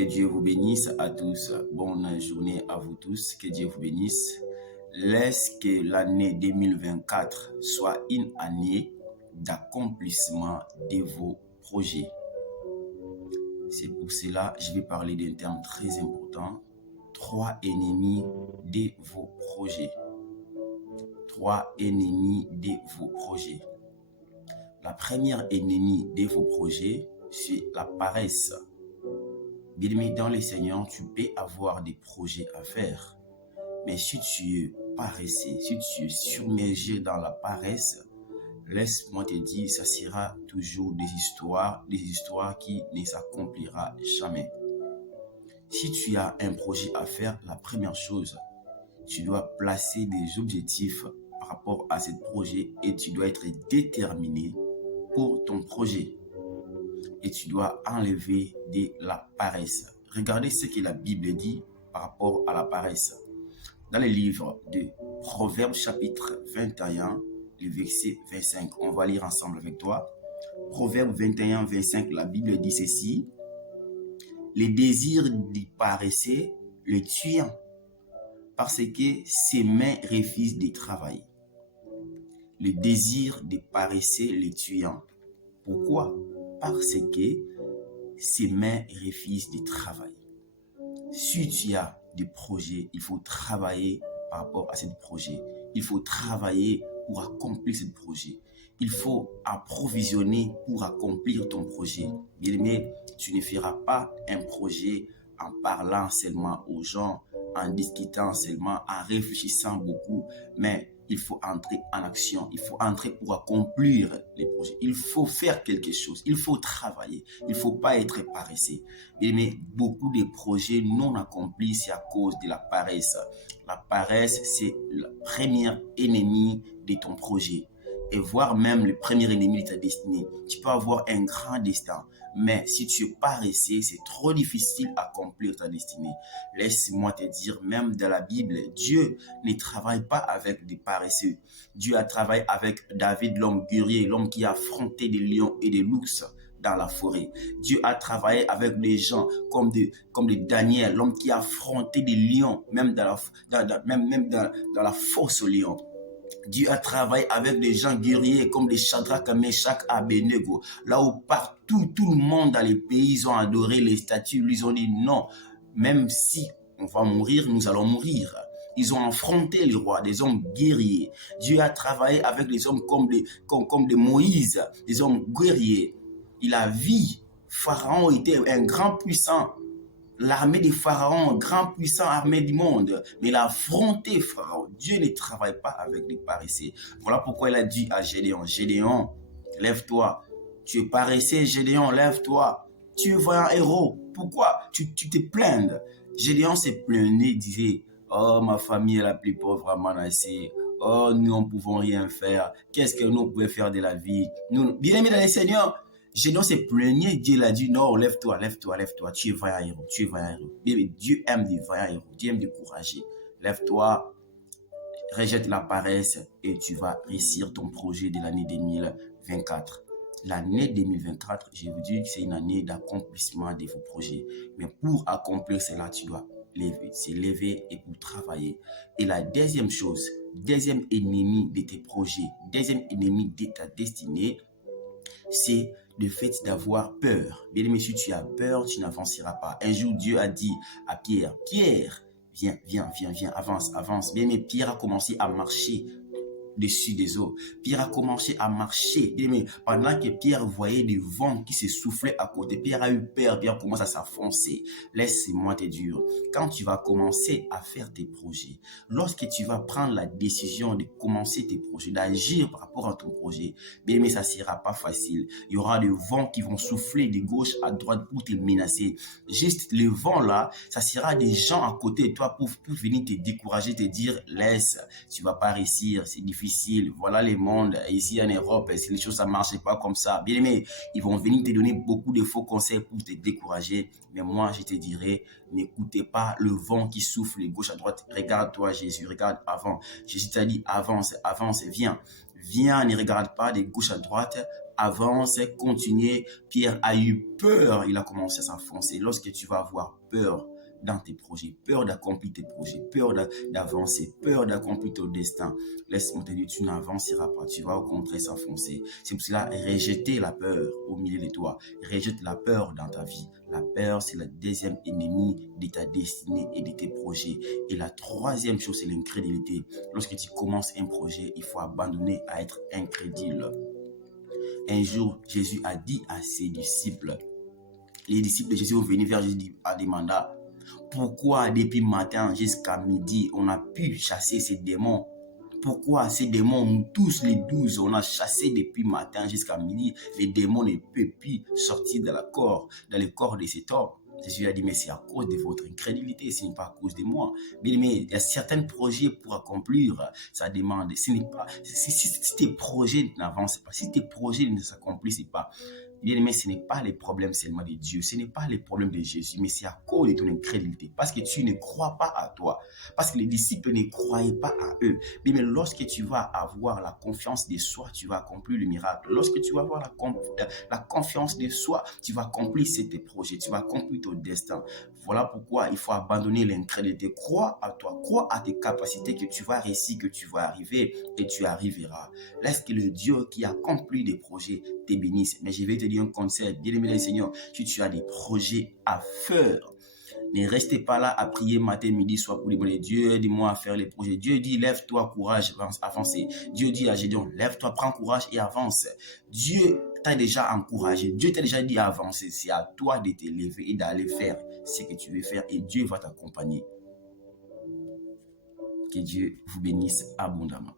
Que Dieu vous bénisse à tous. Bonne journée à vous tous. Que Dieu vous bénisse. Laisse que l'année 2024 soit une année d'accomplissement de vos projets. C'est pour cela que je vais parler d'un terme très important. 3 ennemis de vos projets. 3 ennemis de vos projets. La première ennemie de vos projets, c'est la paresse. Bien-aimé dans le Seigneur, tu peux avoir des projets à faire. Mais si tu es paresseux, si tu es submergé dans la paresse, laisse-moi te dire, ça sera toujours des histoires qui ne s'accompliront jamais. Si tu as un projet à faire, la première chose, tu dois placer des objectifs par rapport à ce projet et tu dois être déterminé pour ton projet. Et tu dois enlever de la paresse. Regardez ce que la Bible dit par rapport à la paresse. Dans le livre de Proverbes chapitre 21, le verset 25, on va lire ensemble avec toi. Proverbes 21, 25, la Bible dit ceci. Les désirs du paresseux le tuent parce que ses mains refusent de travailler. Le désir de paresseux le tuant. Pourquoi? Parce que ses mains refusent de travailler. Si tu as des projets, il faut travailler par rapport à ce projet. Il faut travailler pour accomplir ce projet. Il faut approvisionner pour accomplir ton projet. Bien-aimé, tu ne feras pas un projet en parlant seulement aux gens, en discutant seulement, en réfléchissant beaucoup, mais il faut entrer en action, il faut entrer pour accomplir les projets. Il faut faire quelque chose, il faut travailler, il ne faut pas être paresseux. Mais beaucoup de projets non accomplis, c'est à cause de la paresse. La paresse, c'est le premier ennemi de ton projet. Et voire même le premier ennemi de ta destinée. Tu peux avoir un grand destin, mais si tu es paresseux, c'est trop difficile d'accomplir ta destinée. Laisse-moi te dire, même dans la Bible, Dieu ne travaille pas avec des paresseux. Dieu a travaillé avec David, l'homme guerrier, l'homme qui a affronté des lions et des loups dans la forêt. Dieu a travaillé avec des gens comme Daniel, l'homme qui a affronté des lions, même dans la fosse aux lions. Dieu a travaillé avec des gens guerriers comme les Shadrach, Meshach, Abednego. Là où partout, tout le monde dans les pays, ils ont adoré les statues. Ils ont dit non, même si on va mourir, nous allons mourir. Ils ont affronté les rois, des hommes guerriers. Dieu a travaillé avec des hommes comme des Moïse, des hommes guerriers. Il a vu Pharaon était un grand puissant. L'armée des pharaons, grand puissant armée du monde, mais il a affronté Pharaon. Dieu ne travaille pas avec les paresseux. Voilà pourquoi il a dit à Gédéon, Gédéon, lève-toi. Tu es paresseux, Gédéon, lève-toi. Tu es un héros. Pourquoi tu te plains? Gédéon s'est plaigné, disait, oh, ma famille est la plus pauvre à Manassé. Oh, nous ne pouvons rien faire. Qu'est-ce que nous pouvons faire de la vie? Nous, bien-aimés dans le Seigneur, Gédéon s'est plaigné, Dieu l'a dit, non, lève-toi, lève-toi, lève-toi, tu es vaillant héros, tu es vaillant héros. Dieu aime des vaillants héros, Dieu aime des courageux. Lève-toi, rejette la paresse et tu vas réussir ton projet de l'année 2024. L'année 2024, je vous dis que c'est une année d'accomplissement de vos projets. Mais pour accomplir cela, tu dois s'élever et pour travailler. Et la deuxième chose, deuxième ennemi de tes projets, deuxième ennemi de ta destinée, c'est le fait d'avoir peur. Bien aimé, si tu as peur, tu n'avanceras pas. Un jour, Dieu a dit à Pierre, Pierre, viens, avance. Bien aimé, Pierre a commencé à marcher dessus des eaux. Pierre a commencé à marcher. Mais pendant que Pierre voyait des vents qui se soufflaient à côté, Pierre a eu peur. Pierre commence à s'enfoncer. Laisse-moi te dire, quand tu vas commencer à faire tes projets, lorsque tu vas prendre la décision de commencer tes projets, d'agir par rapport à ton projet, bien mais ça ne sera pas facile. Il y aura des vents qui vont souffler de gauche à droite pour te menacer. Juste les vents là, ça sera des gens à côté de toi pour venir te décourager, te dire, laisse, tu ne vas pas réussir, c'est difficile. Voilà le monde, ici en Europe, si les choses ne marchent pas comme ça, bien aimé, ils vont venir te donner beaucoup de faux conseils pour te décourager. Mais moi, je te dirais, n'écoutez pas le vent qui souffle de gauche à droite. Regarde-toi, Jésus, regarde avant. Jésus t'a dit, avance, viens. Viens, ne regarde pas de gauche à droite, avance, continuez. Pierre a eu peur, il a commencé à s'enfoncer. Lorsque tu vas avoir peur dans tes projets, peur d'accomplir tes projets, peur d'avancer, peur d'accomplir ton destin, laisse-moi te dire, tu n'avanceras pas, tu vas au contraire s'enfoncer. C'est pour cela, rejeter la peur au milieu de toi, rejette la peur dans ta vie. La peur, c'est le deuxième ennemi de ta destinée et de tes projets. Et la troisième chose, c'est l'incrédulité. Lorsque tu commences un projet, il faut abandonner à être incrédule. Un jour, Jésus a dit à ses disciples, les disciples de Jésus ont venu vers Jésus à demander pourquoi depuis matin jusqu'à midi, on a pu chasser ces démons. Pourquoi ces démons, nous tous les 12, on a chassé depuis matin jusqu'à midi, les démons ne peuvent plus sortir dans le corps de cet homme. Jésus a dit, mais c'est à cause de votre incrédulité, ce n'est pas à cause de moi. Mais il y a certains projets pour accomplir, ça demande, ce n'est pas, si tes projets n'avancent pas, si tes projets ne s'accomplissent pas, bien-aimé, ce n'est pas les problèmes seulement de Dieu, ce n'est pas les problèmes de Jésus, mais c'est à cause de ton incrédulité, parce que tu ne crois pas à toi, parce que les disciples ne croyaient pas à eux. Mais lorsque tu vas avoir la confiance de soi, tu vas accomplir le miracle. Lorsque tu vas avoir la confiance de soi, tu vas accomplir tes projets, tu vas accomplir ton destin. Voilà pourquoi il faut abandonner l'incrédulité. Crois à toi, crois à tes capacités, que tu vas réussir, que tu vas arriver et tu arriveras. Laisse que le Dieu qui accomplit des projets te bénisse. Mais je vais te dire un conseil, bien-aimé Seigneur, si tu as des projets à faire, ne restez pas là à prier matin, midi, soir pour demander Dieu, dis-moi à faire les projets. Dieu dit, lève-toi, courage, avance. Dieu dit à Gédéon, lève-toi, prends courage et avance. Dieu t'a déjà encouragé. Dieu t'a déjà dit avancer. C'est à toi de te lever et d'aller faire ce que tu veux faire et Dieu va t'accompagner. Que Dieu vous bénisse abondamment.